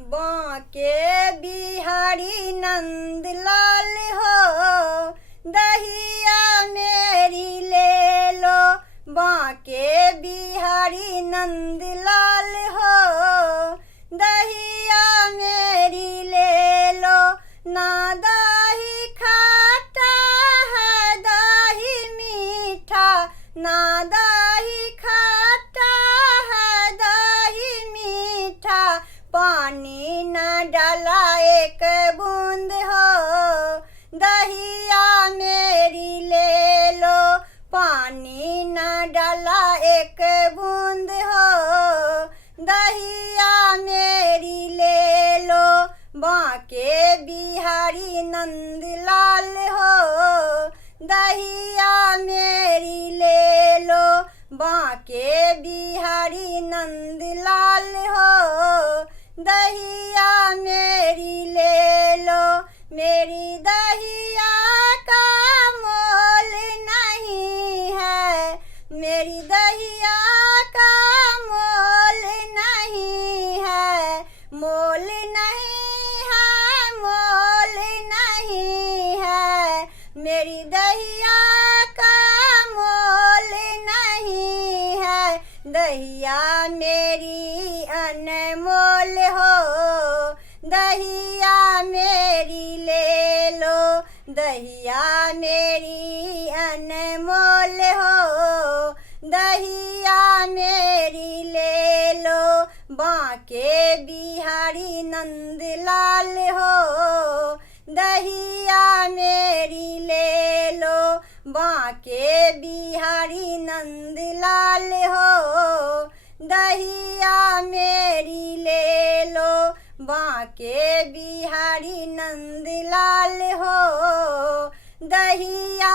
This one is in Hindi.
बांके बिहारी नंद लाल हो, दहिया मेरी ले लो। बांके बिहारी नंद लाल हो, दहिया मेरी ले लो। ना दही खट्टा है दही मीठा, ना दही खट्टा है दही मीठा। पानी न डाला एक बूंद हो, दहिया मेरी ले लो। पानी न डाला एक बूंद हो, दहिया मेरी ले लो। बांके बिहारी नंद लाल हो, दहिया मेरी ले लो। बांके बिहारी नंद लाल हो, दहिया मेरी ले लो। मेरी दहिया का मोल नहीं है, मेरी दहिया का मोल नहीं है। मोल नहीं है, मोल नहीं है। मेरी दहिया का मोल नहीं है। दहिया मेरी अनमोल हो, दहिया मेरी ले लो। दहिया मेरी अनमोल हो, दहिया मेरी ले लो। बांके बिहारी नंद लाल हो, दहिया मेरी ले लो। बांके बिहारी नंद लाल हो, दहिया मेरी ले लो। बांके बिहारी नंद लाल हो, दहिया